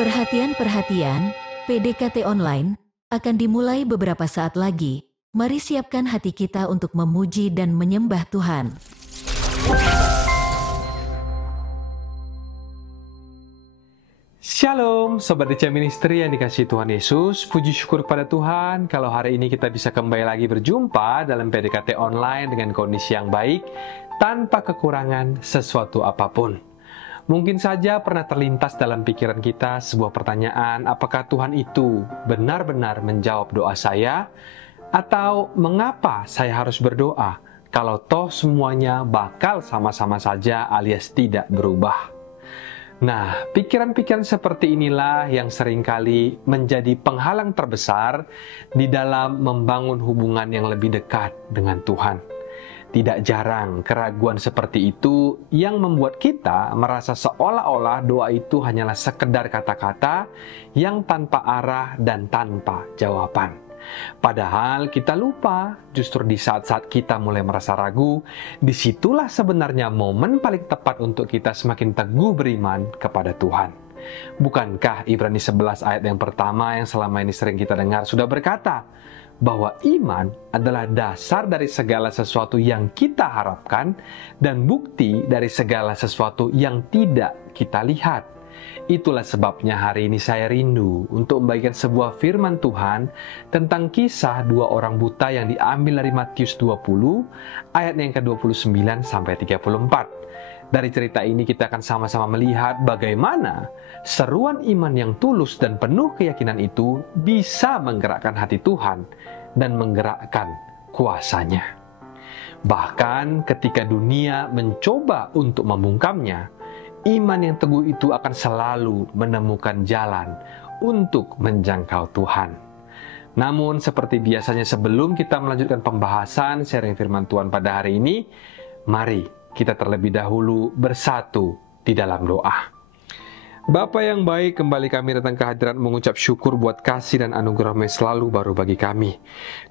Perhatian, PDKT Online akan dimulai beberapa saat lagi. Mari siapkan hati kita untuk memuji dan menyembah Tuhan. Shalom, Sobat DC Ministry yang dikasihi Tuhan Yesus. Puji syukur kepada Tuhan kalau hari ini kita bisa kembali lagi berjumpa dalam PDKT Online dengan kondisi yang baik, tanpa kekurangan sesuatu apapun. Mungkin saja pernah terlintas dalam pikiran kita sebuah pertanyaan, apakah Tuhan itu benar-benar menjawab doa saya? Atau mengapa saya harus berdoa kalau toh semuanya bakal sama-sama saja alias tidak berubah? Nah, pikiran-pikiran seperti inilah yang seringkali menjadi penghalang terbesar di dalam membangun hubungan yang lebih dekat dengan Tuhan. Tidak jarang keraguan seperti itu yang membuat kita merasa seolah-olah doa itu hanyalah sekedar kata-kata yang tanpa arah dan tanpa jawaban. Padahal kita lupa, justru di saat-saat kita mulai merasa ragu, disitulah sebenarnya momen paling tepat untuk kita semakin teguh beriman kepada Tuhan. Bukankah Ibrani 11 ayat yang pertama yang selama ini sering kita dengar sudah berkata, bahwa iman adalah dasar dari segala sesuatu yang kita harapkan dan bukti dari segala sesuatu yang tidak kita lihat. Itulah sebabnya hari ini saya rindu untuk membagikan sebuah firman Tuhan tentang kisah dua orang buta yang diambil dari Matius 20 ayat yang ke-29 sampai 34. Dari cerita ini kita akan sama-sama melihat bagaimana seruan iman yang tulus dan penuh keyakinan itu bisa menggerakkan hati Tuhan dan menggerakkan kuasanya. Bahkan ketika dunia mencoba untuk membungkamnya, iman yang teguh itu akan selalu menemukan jalan untuk menjangkau Tuhan. Namun seperti biasanya sebelum kita melanjutkan pembahasan sharing firman Tuhan pada hari ini, mari kita terlebih dahulu bersatu di dalam doa. Bapa yang baik, kembali kami datang ke hadirat mengucap syukur buat kasih dan anugerah-Mu selalu baru bagi kami.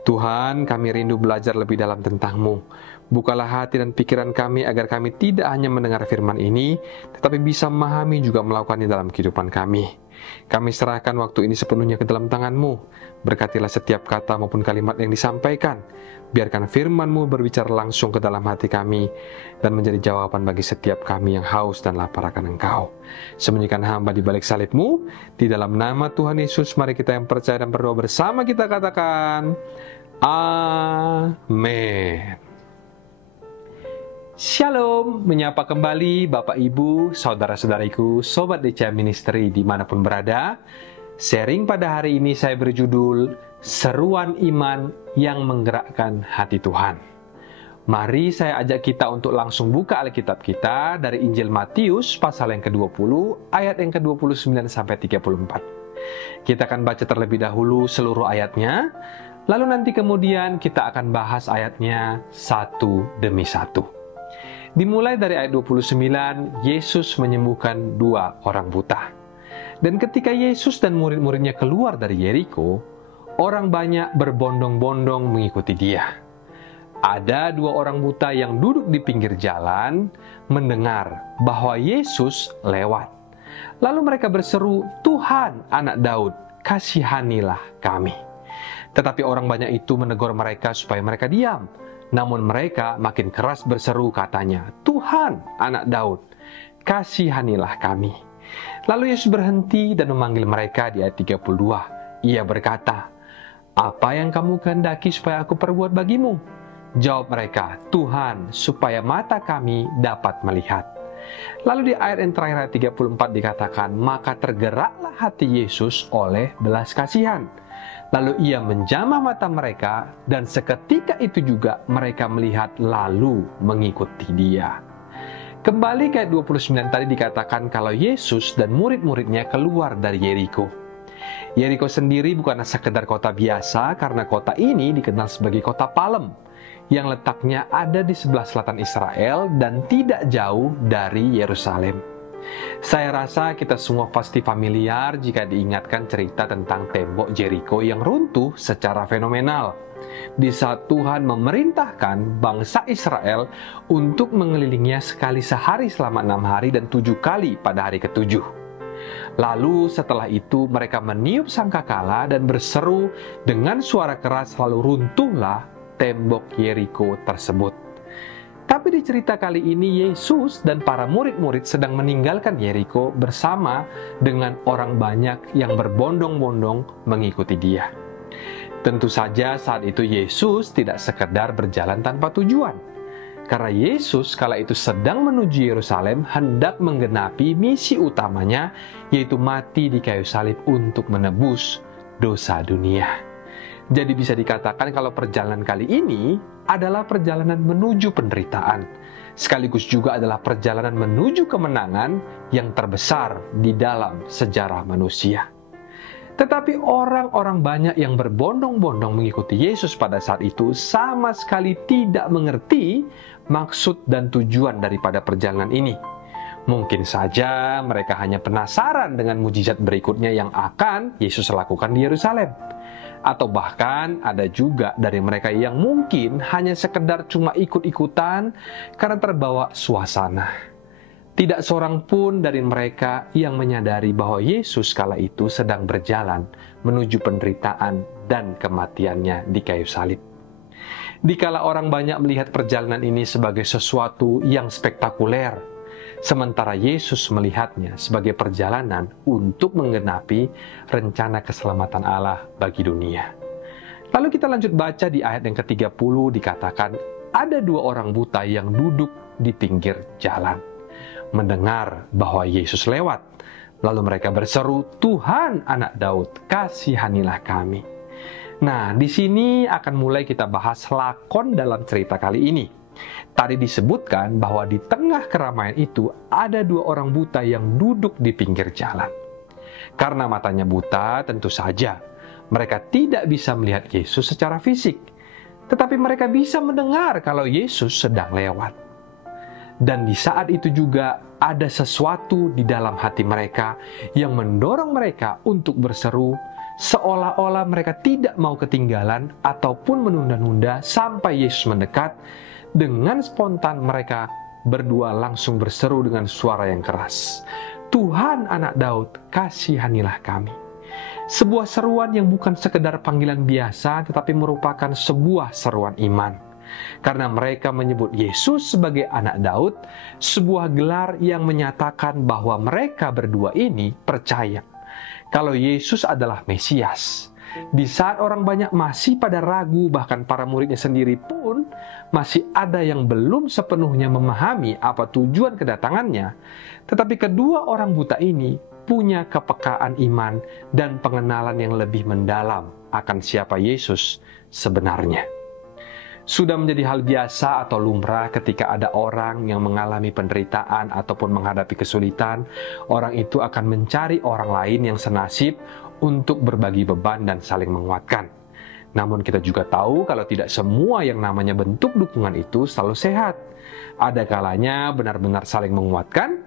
Tuhan, kami rindu belajar lebih dalam tentang-Mu. Bukalah hati dan pikiran kami agar kami tidak hanya mendengar firman ini, tetapi bisa memahami juga melakukannya dalam kehidupan kami. Kami serahkan waktu ini sepenuhnya ke dalam tangan-Mu. Berkatilah setiap kata maupun kalimat yang disampaikan. Biarkan firman-Mu berbicara langsung ke dalam hati kami dan menjadi jawaban bagi setiap kami yang haus dan lapar akan Engkau. Sembunyikan hamba di balik salib-Mu. Di dalam nama Tuhan Yesus, mari kita yang percaya dan berdoa bersama kita katakan, Amin. Shalom, menyapa kembali Bapak Ibu, Saudara-saudariku, Sobat DC Ministry dimanapun berada. Sharing pada hari ini saya berjudul Seruan Iman yang Menggerakkan Hati Tuhan. Mari saya ajak kita untuk langsung buka Alkitab kita dari Injil Matius pasal yang ke-20 ayat yang ke-29 sampai 34. Kita akan baca terlebih dahulu seluruh ayatnya, lalu nanti kemudian kita akan bahas ayatnya satu demi satu. Dimulai dari ayat 29, Yesus menyembuhkan dua orang buta. Dan ketika Yesus dan murid-muridnya keluar dari Yeriko, orang banyak berbondong-bondong mengikuti Dia. Ada dua orang buta yang duduk di pinggir jalan, mendengar bahwa Yesus lewat. Lalu mereka berseru, "Tuhan, Anak Daud, kasihanilah kami." Tetapi orang banyak itu menegur mereka supaya mereka diam. Namun mereka makin keras berseru katanya, "Tuhan, Anak Daud, kasihanilah kami." Lalu Yesus berhenti dan memanggil mereka di ayat 32. Ia berkata, "Apa yang kamu kehendaki supaya aku perbuat bagimu?" Jawab mereka, "Tuhan, supaya mata kami dapat melihat." Lalu di ayat yang terakhir ayat 34 dikatakan, "Maka tergeraklah hati Yesus oleh belas kasihan. Lalu ia menjamah mata mereka, dan seketika itu juga mereka melihat lalu mengikuti Dia." Kembali ke ayat 29 tadi dikatakan kalau Yesus dan murid-muridnya keluar dari Yeriko. Yeriko sendiri bukanlah sekedar kota biasa, karena kota ini dikenal sebagai kota palem, yang letaknya ada di sebelah selatan Israel dan tidak jauh dari Yerusalem. Saya rasa kita semua pasti familiar jika diingatkan cerita tentang tembok Jericho yang runtuh secara fenomenal. Di saat Tuhan memerintahkan bangsa Israel untuk mengelilinginya sekali sehari selama 6 hari dan 7 kali pada hari ke-7. Lalu setelah itu mereka meniup sangkakala dan berseru dengan suara keras, lalu runtuhlah tembok Yeriko tersebut. Tapi di cerita kali ini Yesus dan para murid-murid sedang meninggalkan Yeriko bersama dengan orang banyak yang berbondong-bondong mengikuti dia. Tentu saja saat itu Yesus tidak sekedar berjalan tanpa tujuan. Karena Yesus kala itu sedang menuju Yerusalem hendak menggenapi misi utamanya, yaitu mati di kayu salib untuk menebus dosa dunia. Jadi bisa dikatakan kalau perjalanan kali ini adalah perjalanan menuju penderitaan, sekaligus juga adalah perjalanan menuju kemenangan yang terbesar di dalam sejarah manusia. Tetapi orang-orang banyak yang berbondong-bondong mengikuti Yesus pada saat itu sama sekali tidak mengerti maksud dan tujuan daripada perjalanan ini. Mungkin saja mereka hanya penasaran dengan mujizat berikutnya yang akan Yesus lakukan di Yerusalem. Atau bahkan ada juga dari mereka yang mungkin hanya sekedar cuma ikut-ikutan karena terbawa suasana. Tidak seorang pun dari mereka yang menyadari bahwa Yesus kala itu sedang berjalan menuju penderitaan dan kematiannya di kayu salib. Dikala orang banyak melihat perjalanan ini sebagai sesuatu yang spektakuler, sementara Yesus melihatnya sebagai perjalanan untuk menggenapi rencana keselamatan Allah bagi dunia. Lalu kita lanjut baca di ayat yang ke-30 dikatakan, ada dua orang buta yang duduk di pinggir jalan, mendengar bahwa Yesus lewat. Lalu mereka berseru, "Tuhan, Anak Daud, kasihanilah kami." Nah, di sini akan mulai kita bahas lakon dalam cerita kali ini. Tadi disebutkan bahwa di tengah keramaian itu ada dua orang buta yang duduk di pinggir jalan. Karena matanya buta, tentu saja mereka tidak bisa melihat Yesus secara fisik. Tetapi mereka bisa mendengar kalau Yesus sedang lewat. Dan di saat itu juga ada sesuatu di dalam hati mereka yang mendorong mereka untuk berseru, seolah-olah mereka tidak mau ketinggalan ataupun menunda-nunda sampai Yesus mendekat. Dengan spontan mereka berdua langsung berseru dengan suara yang keras, "Tuhan, Anak Daud, kasihanilah kami." Sebuah seruan yang bukan sekedar panggilan biasa, tetapi merupakan sebuah seruan iman. Karena mereka menyebut Yesus sebagai Anak Daud, sebuah gelar yang menyatakan bahwa mereka berdua ini percaya kalau Yesus adalah Mesias. Di saat orang banyak masih pada ragu, bahkan para muridnya sendiri pun masih ada yang belum sepenuhnya memahami apa tujuan kedatangannya, tetapi kedua orang buta ini punya kepekaan iman dan pengenalan yang lebih mendalam akan siapa Yesus sebenarnya. Sudah menjadi hal biasa atau lumrah ketika ada orang yang mengalami penderitaan ataupun menghadapi kesulitan, orang itu akan mencari orang lain yang senasib untuk berbagi beban dan saling menguatkan. Namun kita juga tahu kalau tidak semua yang namanya bentuk dukungan itu selalu sehat. Ada kalanya benar-benar saling menguatkan,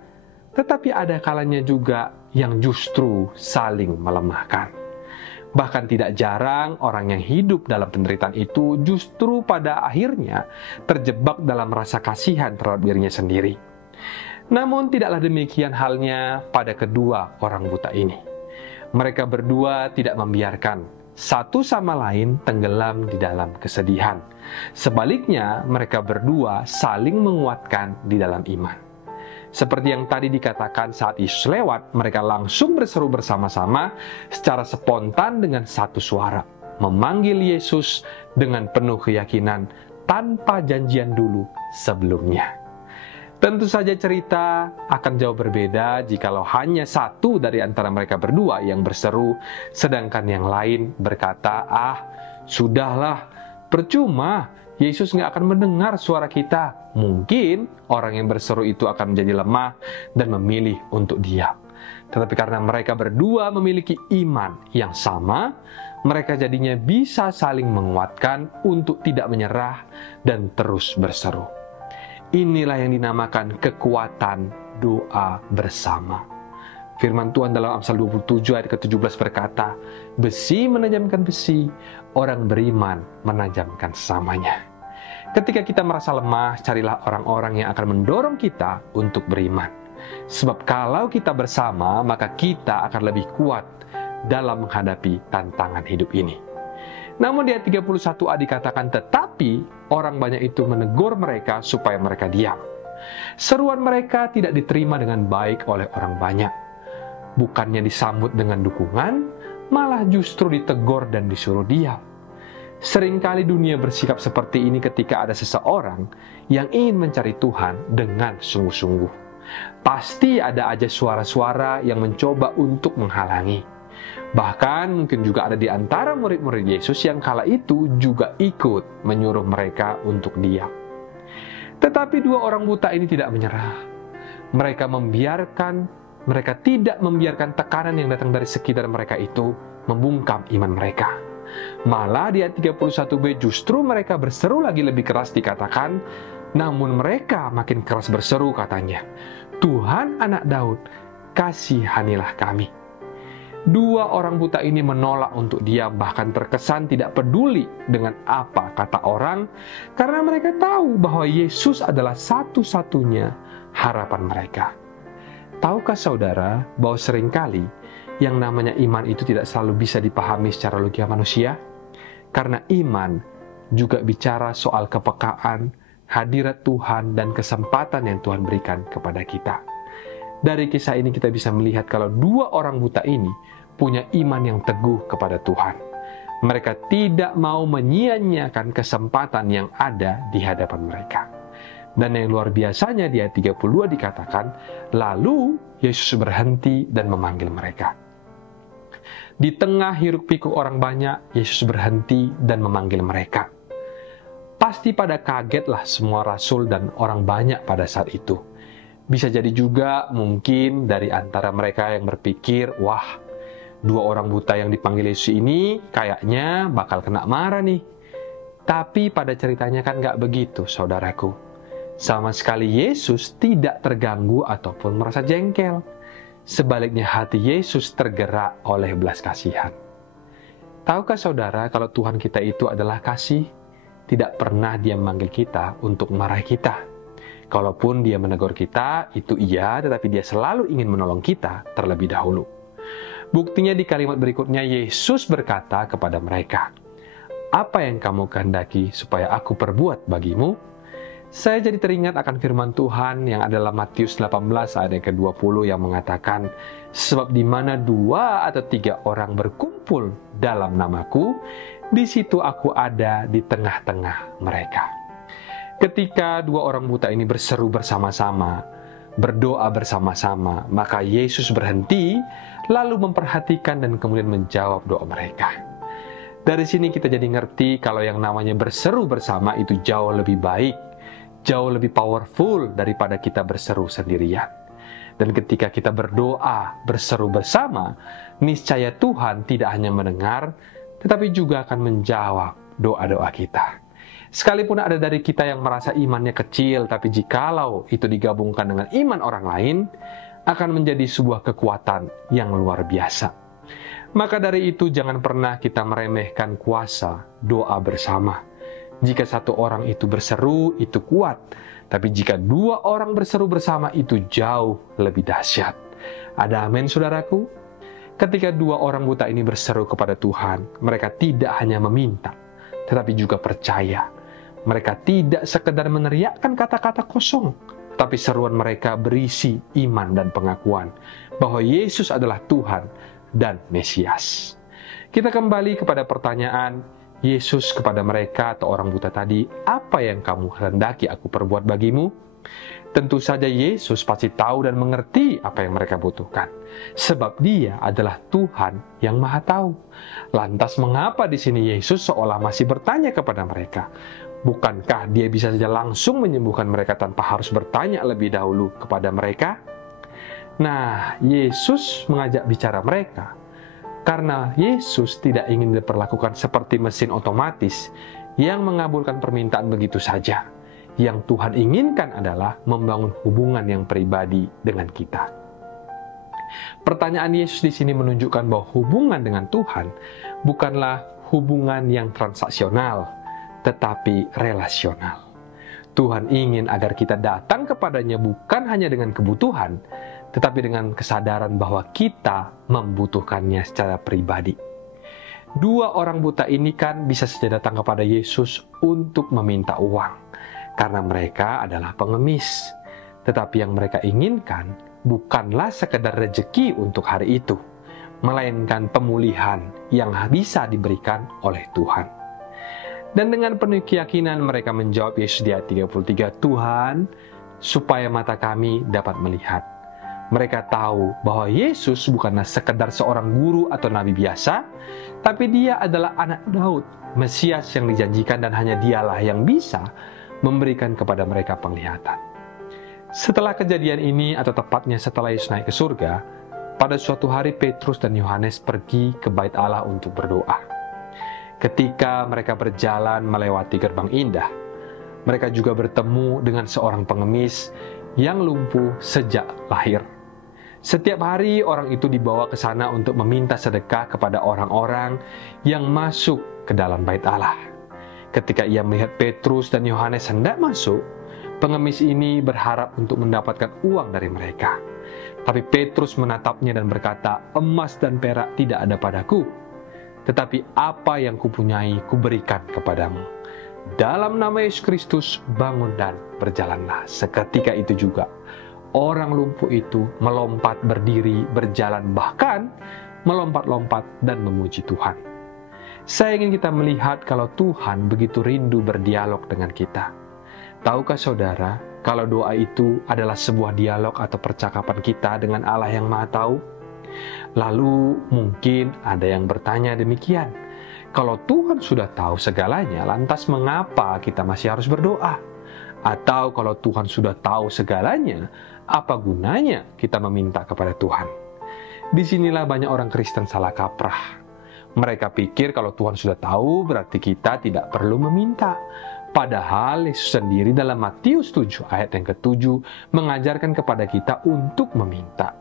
tetapi ada kalanya juga yang justru saling melemahkan. Bahkan tidak jarang orang yang hidup dalam penderitaan itu justru pada akhirnya terjebak dalam rasa kasihan terhadap dirinya sendiri. Namun tidaklah demikian halnya pada kedua orang buta ini. Mereka berdua tidak membiarkan satu sama lain tenggelam di dalam kesedihan. Sebaliknya, mereka berdua saling menguatkan di dalam iman. Seperti yang tadi dikatakan saat Yesus lewat, mereka langsung berseru bersama-sama secara spontan dengan satu suara, memanggil Yesus dengan penuh keyakinan tanpa janjian dulu sebelumnya. Tentu saja cerita akan jauh berbeda jikalau hanya satu dari antara mereka berdua yang berseru, sedangkan yang lain berkata, "Ah, sudahlah, percuma, Yesus nggak akan mendengar suara kita." Mungkin orang yang berseru itu akan menjadi lemah dan memilih untuk diam. Tetapi karena mereka berdua memiliki iman yang sama, mereka jadinya bisa saling menguatkan untuk tidak menyerah dan terus berseru. Inilah yang dinamakan kekuatan doa bersama. Firman Tuhan dalam Amsal 27 ayat ke-17 berkata, "Besi menajamkan besi, orang beriman menajamkan sesamanya." Ketika kita merasa lemah, carilah orang-orang yang akan mendorong kita untuk beriman. Sebab kalau kita bersama, maka kita akan lebih kuat dalam menghadapi tantangan hidup ini. Namun di ayat 31a dikatakan, tetapi orang banyak itu menegur mereka supaya mereka diam. Seruan mereka tidak diterima dengan baik oleh orang banyak. Bukannya disambut dengan dukungan, malah justru ditegur dan disuruh diam. Seringkali dunia bersikap seperti ini ketika ada seseorang yang ingin mencari Tuhan dengan sungguh-sungguh. Pasti ada aja suara-suara yang mencoba untuk menghalangi. Bahkan mungkin juga ada di antara murid-murid Yesus yang kala itu juga ikut menyuruh mereka untuk diam. Tetapi dua orang buta ini tidak menyerah. Mereka tidak membiarkan tekanan yang datang dari sekitar mereka itu membungkam iman mereka. Malah di ayat 31b justru mereka berseru lagi lebih keras dikatakan, namun mereka makin keras berseru katanya, Tuhan anak Daud, kasihanilah kami. Dua orang buta ini menolak untuk diam, bahkan terkesan tidak peduli dengan apa kata orang, karena mereka tahu bahwa Yesus adalah satu-satunya harapan mereka. Tahukah saudara bahwa seringkali yang namanya iman itu tidak selalu bisa dipahami secara logika manusia? Karena iman juga bicara soal kepekaan, hadirat Tuhan, dan kesempatan yang Tuhan berikan kepada kita. Dari kisah ini kita bisa melihat kalau dua orang buta ini punya iman yang teguh kepada Tuhan. Mereka tidak mau menyia-nyiakan kesempatan yang ada di hadapan mereka. Dan yang luar biasanya di ayat 32 dikatakan, lalu Yesus berhenti dan memanggil mereka. Di tengah hiruk pikuk orang banyak, Yesus berhenti dan memanggil mereka. Pasti pada kagetlah semua rasul dan orang banyak pada saat itu. Bisa jadi juga mungkin dari antara mereka yang berpikir, wah, dua orang buta yang dipanggil Yesus ini kayaknya bakal kena marah nih. Tapi pada ceritanya kan gak begitu, saudaraku. Sama sekali Yesus tidak terganggu ataupun merasa jengkel. Sebaliknya hati Yesus tergerak oleh belas kasihan. Tahukah saudara kalau Tuhan kita itu adalah kasih? Tidak pernah Dia memanggil kita untuk marahi kita. Kalaupun Dia menegur kita, itu iya, tetapi Dia selalu ingin menolong kita terlebih dahulu. Buktinya di kalimat berikutnya, Yesus berkata kepada mereka, apa yang kamu kehendaki supaya aku perbuat bagimu? Saya jadi teringat akan firman Tuhan yang ada dalam Matius 18 ayat ke-20 yang mengatakan, sebab di mana 2 atau 3 orang berkumpul dalam namaku, di situ aku ada di tengah-tengah mereka. Ketika dua orang buta ini berseru bersama-sama, berdoa bersama-sama, maka Yesus berhenti, lalu memperhatikan dan kemudian menjawab doa mereka. Dari sini kita jadi ngerti kalau yang namanya berseru bersama itu jauh lebih baik, jauh lebih powerful daripada kita berseru sendirian. Dan ketika kita berdoa, berseru bersama, niscaya Tuhan tidak hanya mendengar, tetapi juga akan menjawab doa-doa kita. Sekalipun ada dari kita yang merasa imannya kecil, tapi jikalau itu digabungkan dengan iman orang lain, akan menjadi sebuah kekuatan yang luar biasa. Maka dari itu jangan pernah kita meremehkan kuasa doa bersama. Jika satu orang itu berseru, itu kuat. Tapi jika dua orang berseru bersama, itu jauh lebih dahsyat. Ada amin, saudaraku? Ketika dua orang buta ini berseru kepada Tuhan, mereka tidak hanya meminta, tetapi juga percaya. Mereka tidak sekedar meneriakkan kata-kata kosong, tapi seruan mereka berisi iman dan pengakuan bahwa Yesus adalah Tuhan dan Mesias. Kita kembali kepada pertanyaan Yesus kepada mereka atau orang buta tadi, apa yang kamu hendaki aku perbuat bagimu? Tentu saja Yesus pasti tahu dan mengerti apa yang mereka butuhkan, sebab Dia adalah Tuhan yang Maha Tahu. Lantas mengapa di sini Yesus seolah masih bertanya kepada mereka? Bukankah Dia bisa saja langsung menyembuhkan mereka tanpa harus bertanya lebih dahulu kepada mereka? Nah, Yesus mengajak bicara mereka karena Yesus tidak ingin diperlakukan seperti mesin otomatis yang mengabulkan permintaan begitu saja. Yang Tuhan inginkan adalah membangun hubungan yang pribadi dengan kita. Pertanyaan Yesus di sini menunjukkan bahwa hubungan dengan Tuhan bukanlah hubungan yang transaksional, tetapi relasional. Tuhan ingin agar kita datang kepadanya bukan hanya dengan kebutuhan, tetapi dengan kesadaran bahwa kita membutuhkannya secara pribadi. Dua orang buta ini kan bisa saja datang kepada Yesus untuk meminta uang, karena mereka adalah pengemis. Tetapi yang mereka inginkan bukanlah sekedar rezeki untuk hari itu, melainkan pemulihan yang bisa diberikan oleh Tuhan. Dan dengan penuh keyakinan mereka menjawab Yesus di ayat 33, Tuhan, supaya mata kami dapat melihat. Mereka tahu bahwa Yesus bukanlah sekedar seorang guru atau nabi biasa, tapi dia adalah anak Daud, Mesias yang dijanjikan, dan hanya dialah yang bisa memberikan kepada mereka penglihatan. Setelah kejadian ini, atau tepatnya setelah Yesus naik ke surga, pada suatu hari Petrus dan Yohanes pergi ke bait Allah untuk berdoa. Ketika mereka berjalan melewati gerbang indah, mereka juga bertemu dengan seorang pengemis yang lumpuh sejak lahir. Setiap hari orang itu dibawa ke sana untuk meminta sedekah kepada orang-orang yang masuk ke dalam bait Allah. Ketika ia melihat Petrus dan Yohanes hendak masuk, pengemis ini berharap untuk mendapatkan uang dari mereka. Tapi Petrus menatapnya dan berkata, emas dan perak tidak ada padaku, tetapi apa yang kupunyai kuberikan kepadamu. Dalam nama Yesus Kristus, bangun dan berjalanlah. Seketika itu juga orang lumpuh itu melompat berdiri, berjalan, bahkan melompat-lompat dan memuji Tuhan. Saya ingin kita melihat kalau Tuhan begitu rindu berdialog dengan kita. Tahukah saudara, kalau doa itu adalah sebuah dialog atau percakapan kita dengan Allah yang Maha Tahu? Lalu mungkin ada yang bertanya demikian, kalau Tuhan sudah tahu segalanya, lantas mengapa kita masih harus berdoa? Atau kalau Tuhan sudah tahu segalanya, apa gunanya kita meminta kepada Tuhan? Disinilah banyak orang Kristen salah kaprah. Mereka pikir kalau Tuhan sudah tahu, berarti kita tidak perlu meminta. Padahal Yesus sendiri dalam Matius 7 ayat yang ke-7 mengajarkan kepada kita untuk meminta.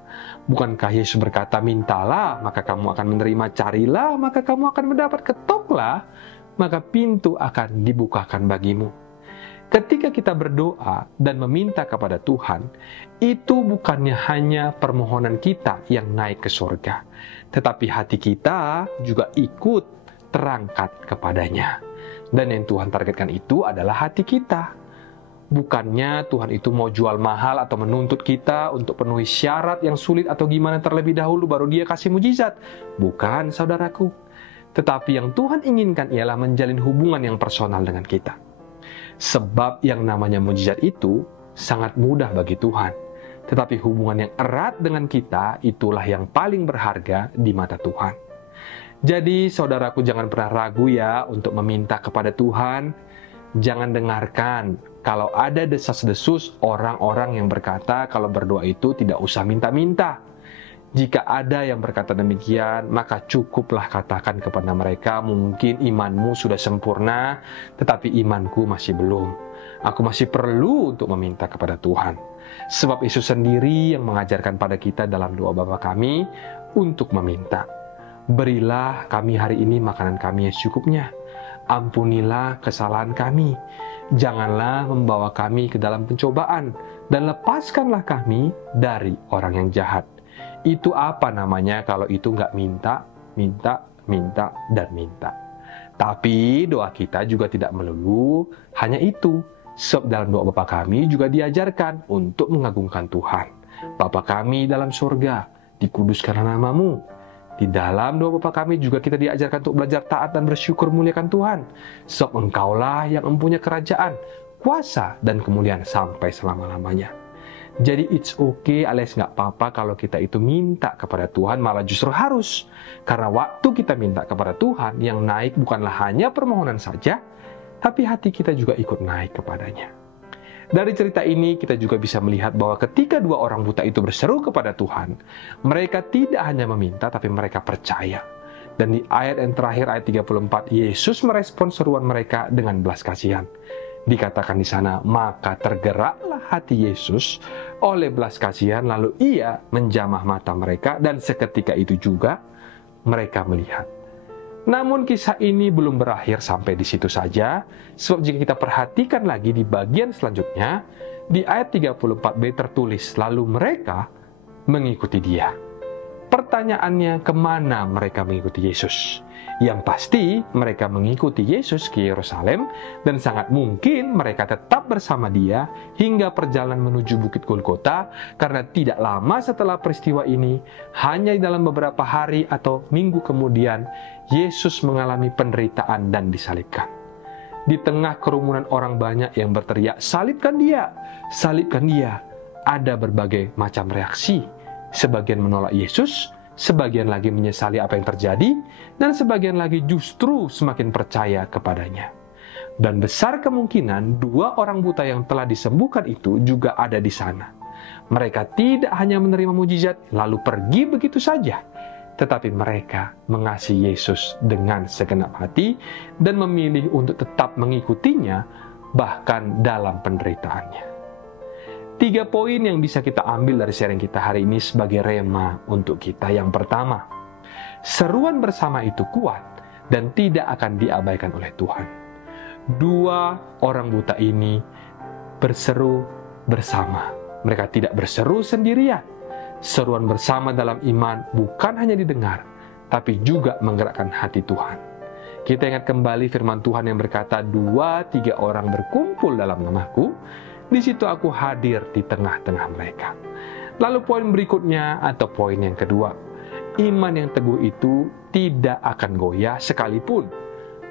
Bukankah Yesus berkata, mintalah maka kamu akan menerima, carilah maka kamu akan mendapat, ketoklah maka pintu akan dibukakan bagimu. Ketika kita berdoa dan meminta kepada Tuhan, itu bukannya hanya permohonan kita yang naik ke surga, tetapi hati kita juga ikut terangkat kepadanya. Dan yang Tuhan targetkan itu adalah hati kita. Bukannya Tuhan itu mau jual mahal atau menuntut kita untuk penuhi syarat yang sulit atau gimana terlebih dahulu baru dia kasih mujizat. Bukan, saudaraku. Tetapi yang Tuhan inginkan ialah menjalin hubungan yang personal dengan kita. Sebab yang namanya mujizat itu sangat mudah bagi Tuhan. Tetapi hubungan yang erat dengan kita itulah yang paling berharga di mata Tuhan. Jadi saudaraku, jangan pernah ragu ya untuk meminta kepada Tuhan. Jangan dengarkan kalau ada desas-desus orang-orang yang berkata kalau berdoa itu tidak usah minta-minta. Jika ada yang berkata demikian, maka cukuplah katakan kepada mereka, mungkin imanmu sudah sempurna, tetapi imanku masih belum. Aku masih perlu untuk meminta kepada Tuhan. Sebab Yesus sendiri yang mengajarkan pada kita dalam doa Bapa kami untuk meminta. Berilah kami hari ini makanan kami yang secukupnya. Ampunilah kesalahan kami. Janganlah membawa kami ke dalam pencobaan, dan lepaskanlah kami dari orang yang jahat. Itu apa namanya kalau itu nggak minta, dan minta. Tapi doa kita juga tidak melulu hanya itu. Sebab dalam doa Bapa kami juga diajarkan untuk mengagungkan Tuhan. Bapa kami dalam surga, dikuduskanlah namamu. Di dalam doa Bapa kami juga kita diajarkan untuk belajar taat dan bersyukur muliakan Tuhan. Sebab Engkaulah yang mempunyai kerajaan, kuasa, dan kemuliaan sampai selama-lamanya. Jadi it's okay alias nggak apa-apa kalau kita itu minta kepada Tuhan, malah justru harus. Karena waktu kita minta kepada Tuhan, yang naik bukanlah hanya permohonan saja, tapi hati kita juga ikut naik kepadanya. Dari cerita ini kita juga bisa melihat bahwa ketika dua orang buta itu berseru kepada Tuhan, mereka tidak hanya meminta tapi mereka percaya. Dan di ayat yang terakhir, ayat 34, Yesus merespon seruan mereka dengan belas kasihan. Dikatakan di sana, maka tergeraklah hati Yesus oleh belas kasihan, lalu ia menjamah mata mereka, dan seketika itu juga mereka melihat. Namun kisah ini belum berakhir sampai di situ saja, sebab jika kita perhatikan lagi di bagian selanjutnya, di ayat 34b tertulis, lalu mereka mengikuti dia. Pertanyaannya, kemana mereka mengikuti Yesus? Yang pasti, mereka mengikuti Yesus ke Yerusalem, dan sangat mungkin mereka tetap bersama dia hingga perjalanan menuju Bukit Golgota, karena tidak lama setelah peristiwa ini, hanya dalam beberapa hari atau minggu kemudian, Yesus mengalami penderitaan dan disalibkan. Di tengah kerumunan orang banyak yang berteriak, "Salibkan dia! Salibkan dia!" Ada berbagai macam reaksi. Sebagian menolak Yesus, sebagian lagi menyesali apa yang terjadi, dan sebagian lagi justru semakin percaya kepadanya. Dan besar kemungkinan 2 orang buta yang telah disembuhkan itu juga ada di sana. Mereka tidak hanya menerima mujizat lalu pergi begitu saja, tetapi mereka mengasihi Yesus dengan segenap hati dan memilih untuk tetap mengikutinya bahkan dalam penderitaannya. 3 poin yang bisa kita ambil dari sharing kita hari ini sebagai rema untuk kita. Yang pertama, seruan bersama itu kuat dan tidak akan diabaikan oleh Tuhan. 2 orang buta ini berseru bersama. Mereka tidak berseru sendirian. Seruan bersama dalam iman bukan hanya didengar, tapi juga menggerakkan hati Tuhan. Kita ingat kembali firman Tuhan yang berkata, 2-3 orang berkumpul dalam namaku, di situ aku hadir di tengah-tengah mereka. Lalu poin berikutnya atau poin yang kedua, iman yang teguh itu tidak akan goyah sekalipun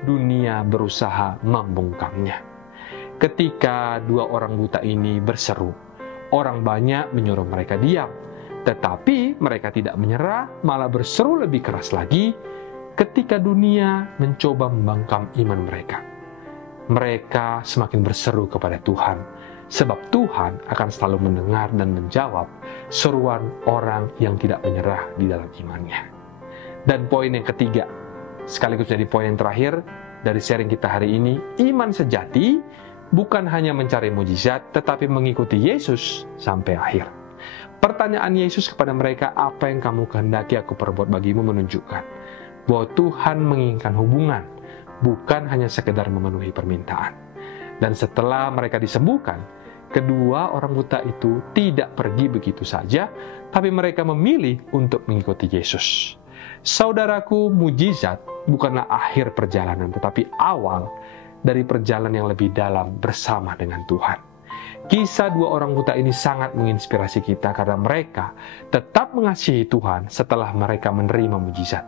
dunia berusaha membungkamnya. Ketika 2 orang buta ini berseru, orang banyak menyuruh mereka diam, tetapi mereka tidak menyerah, malah berseru lebih keras lagi ketika dunia mencoba membungkam iman mereka. Mereka semakin berseru kepada Tuhan, sebab Tuhan akan selalu mendengar dan menjawab seruan orang yang tidak menyerah di dalam imannya. Dan poin yang ketiga, sekaligus jadi poin yang terakhir dari sharing kita hari ini, iman sejati bukan hanya mencari mujizat, tetapi mengikuti Yesus sampai akhir. Pertanyaan Yesus kepada mereka, "Apa yang kamu kehendaki aku perbuat bagimu?" menunjukkan bahwa Tuhan menginginkan hubungan, bukan hanya sekedar memenuhi permintaan. Dan setelah mereka disembuhkan, kedua orang buta itu tidak pergi begitu saja, tapi mereka memilih untuk mengikuti Yesus. Saudaraku, mujizat bukanlah akhir perjalanan, tetapi awal dari perjalanan yang lebih dalam bersama dengan Tuhan. Kisah 2 orang buta ini sangat menginspirasi kita karena mereka tetap mengasihi Tuhan setelah mereka menerima mujizat.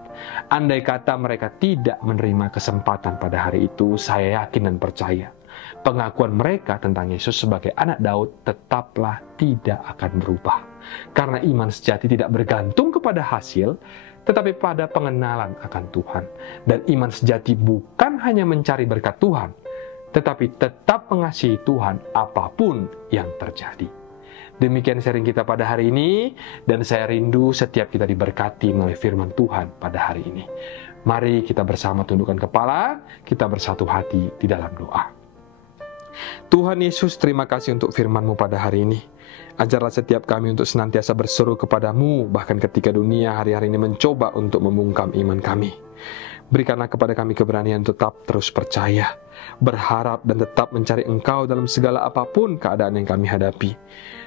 Andai kata mereka tidak menerima kesempatan pada hari itu, saya yakin dan percaya pengakuan mereka tentang Yesus sebagai anak Daud tetaplah tidak akan berubah. Karena iman sejati tidak bergantung kepada hasil, tetapi pada pengenalan akan Tuhan. Dan iman sejati bukan hanya mencari berkat Tuhan, tetapi tetap mengasihi Tuhan apapun yang terjadi. Demikian sharing kita pada hari ini, dan saya rindu setiap kita diberkati melalui firman Tuhan pada hari ini. Mari kita bersama tundukkan kepala, kita bersatu hati di dalam doa. Tuhan Yesus, terima kasih untuk firman-Mu pada hari ini. Ajarlah setiap kami untuk senantiasa berseru kepadamu, bahkan ketika dunia hari-hari ini mencoba untuk membungkam iman kami. Berikanlah kepada kami keberanian tetap terus percaya, berharap dan tetap mencari Engkau dalam segala apapun keadaan yang kami hadapi.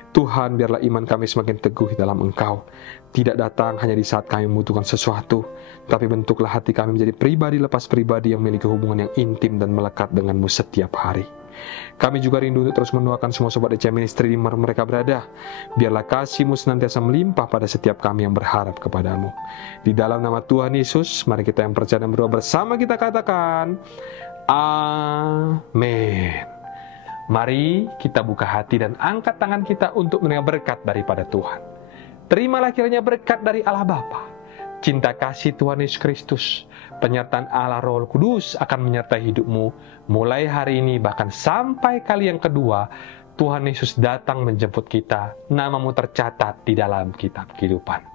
Tuhan, biarlah iman kami semakin teguh dalam Engkau. Tidak datang hanya di saat kami membutuhkan sesuatu, tapi bentuklah hati kami menjadi pribadi lepas pribadi yang memiliki hubungan yang intim dan melekat dengan-Mu setiap hari. Kami juga rindu untuk terus mendoakan semua sobat ECA Ministry di mana mereka berada. Biarlah kasih-Mu senantiasa melimpah pada setiap kami yang berharap kepada-Mu. Di dalam nama Tuhan Yesus, mari kita yang percaya dan berdoa bersama kita katakan, Amin. Mari kita buka hati dan angkat tangan kita untuk menerima berkat daripada Tuhan. Terimalah kiranya berkat dari Allah Bapa, cinta kasih Tuhan Yesus Kristus, penyertaan Allah Roh Kudus akan menyertai hidupmu mulai hari ini bahkan sampai kali yang kedua Tuhan Yesus datang menjemput kita. Namamu tercatat di dalam kitab kehidupan.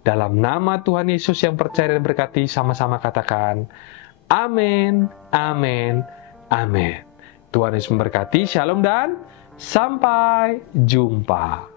Dalam nama Tuhan Yesus yang percaya dan berkati, sama-sama katakan amin, amin, amin. Tuhan Yesus memberkati. Shalom dan sampai jumpa.